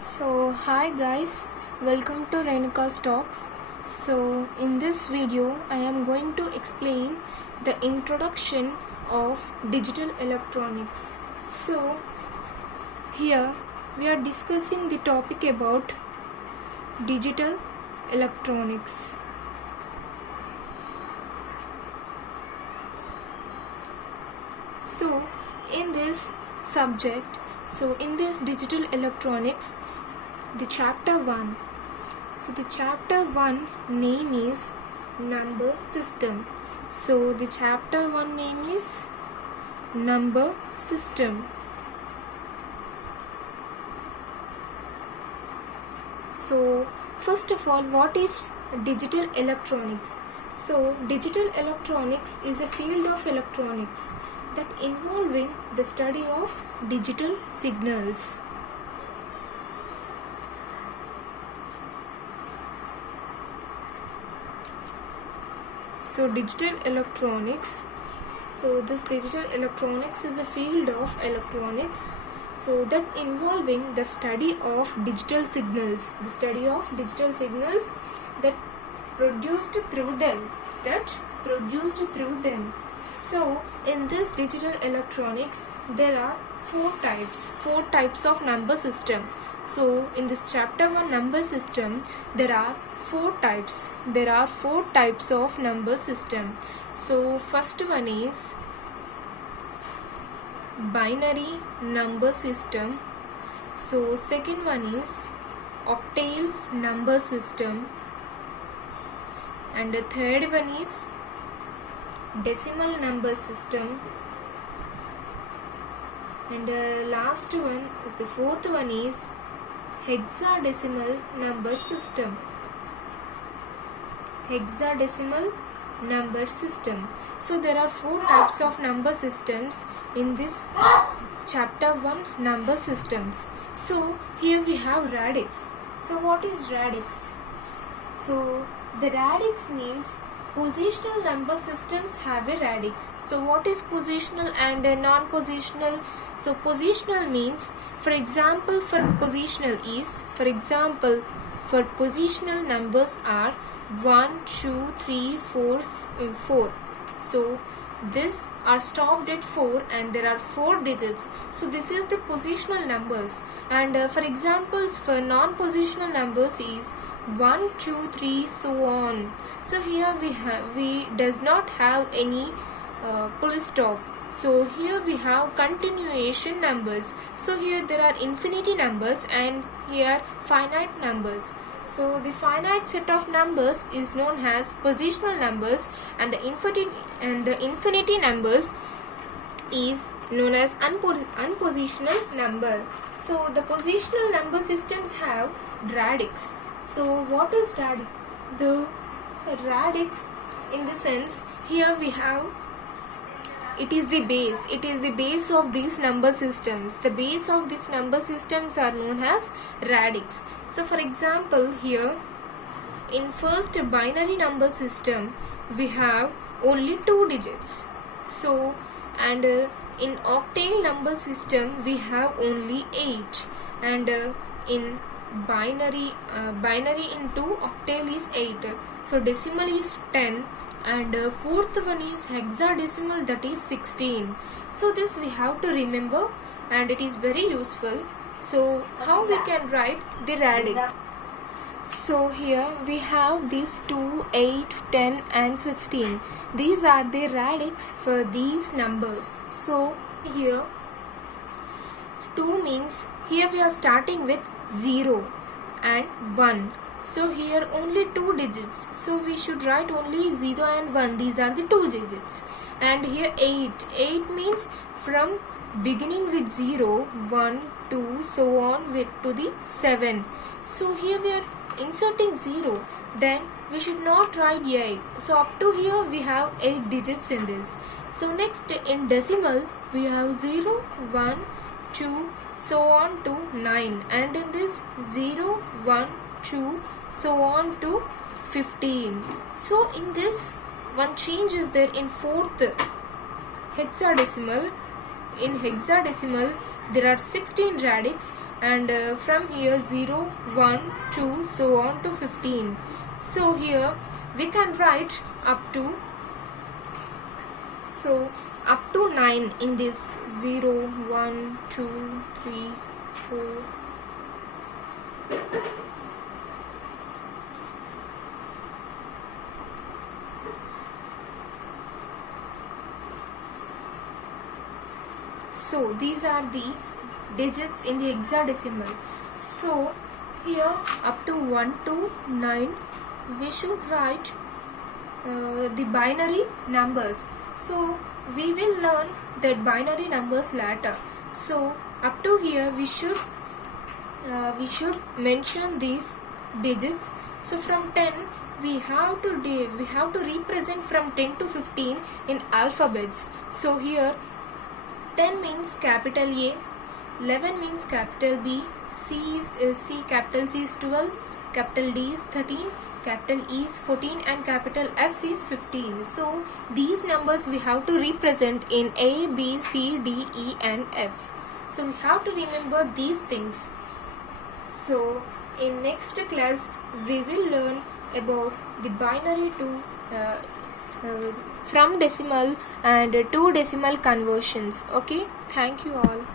So hi guys, welcome to Renuka's Talks. So in this video I am going to explain the introduction of digital electronics. So here we are discussing the topic about digital electronics. So in this subject, in this digital electronics, the chapter 1. So the chapter 1 name is number system. So the chapter 1 name is number system. So first of all, what is digital electronics? So digital electronics is a field of electronics that involving the study of digital signals. So digital electronics, this digital electronics is a field of electronics that involving the study of digital signals, that produced through them. So in this digital electronics there are four types of number system. So in this chapter 1 number system there are four types of number system. So first one is binary number system. So second one is octal number system, and the third one is decimal number system, and the last one is the fourth one is hexadecimal number system. So there are four types of number systems in this chapter 1 number systems. So here we have radix. So what is radix? So the radix means positional number systems have a radix. So what is positional and non-positional? So positional means, for example, for positional numbers are 1, 2, 3, 4. So this are stopped at 4 and there are 4 digits. So this is the positional numbers. And for examples for non-positional numbers is 1, 2, 3, so on. So here we does not have any full stop. So here we have continuation numbers. So here there are infinity numbers and here finite numbers. So the finite set of numbers is known as positional numbers, and the infinity numbers is known as unpositional number. So the positional number systems have radix. So what is radix? The radix, in the sense, here we have, it is the base of these number systems. The base of these number systems are known as radix. So for example, here in first binary number system we have only 2 digits. So and in octal number system we have only 8, and in binary into octal is 8. So decimal is 10, and fourth one is hexadecimal, that is 16. So this we have to remember and it is very useful. So how we can write the radix? So here we have these 2, 8, 10 and 16. These are the radix for these numbers. So here 2 means, here we are starting with 0 and 1. So here only 2 digits. So we should write only 0 and 1. These are the 2 digits. And here 8. 8 means from beginning with 0, 1, 2, so on to the 7. So here we are inserting 0. Then we should not write 8. So up to here we have 8 digits in this. So next in decimal we have 0, 1, 2, so on to 9. And in this 0, 1, 2, so on to 15. So in this one change is there in fourth hexadecimal. In hexadecimal there are 16 radix, and from here 0, 1, 2, so on to 15. So here we can write up to 9 in this 0, 1, 2, 3, 4. So these are the digits in the hexadecimal. So here up to 1 to 9 we should write the binary numbers. So we will learn that binary numbers later. So up to here we should mention these digits. So from 10 we have to represent from 10 to 15 in alphabets. So here 10 means capital A, 11 means capital B, capital C is 12, capital D is 13, capital E is 14 and capital F is 15. So these numbers we have to represent in A, B, C, D, E and F. So we have to remember these things. So in next class we will learn about the binary to from decimal and to decimal conversions. Okay, thank you all.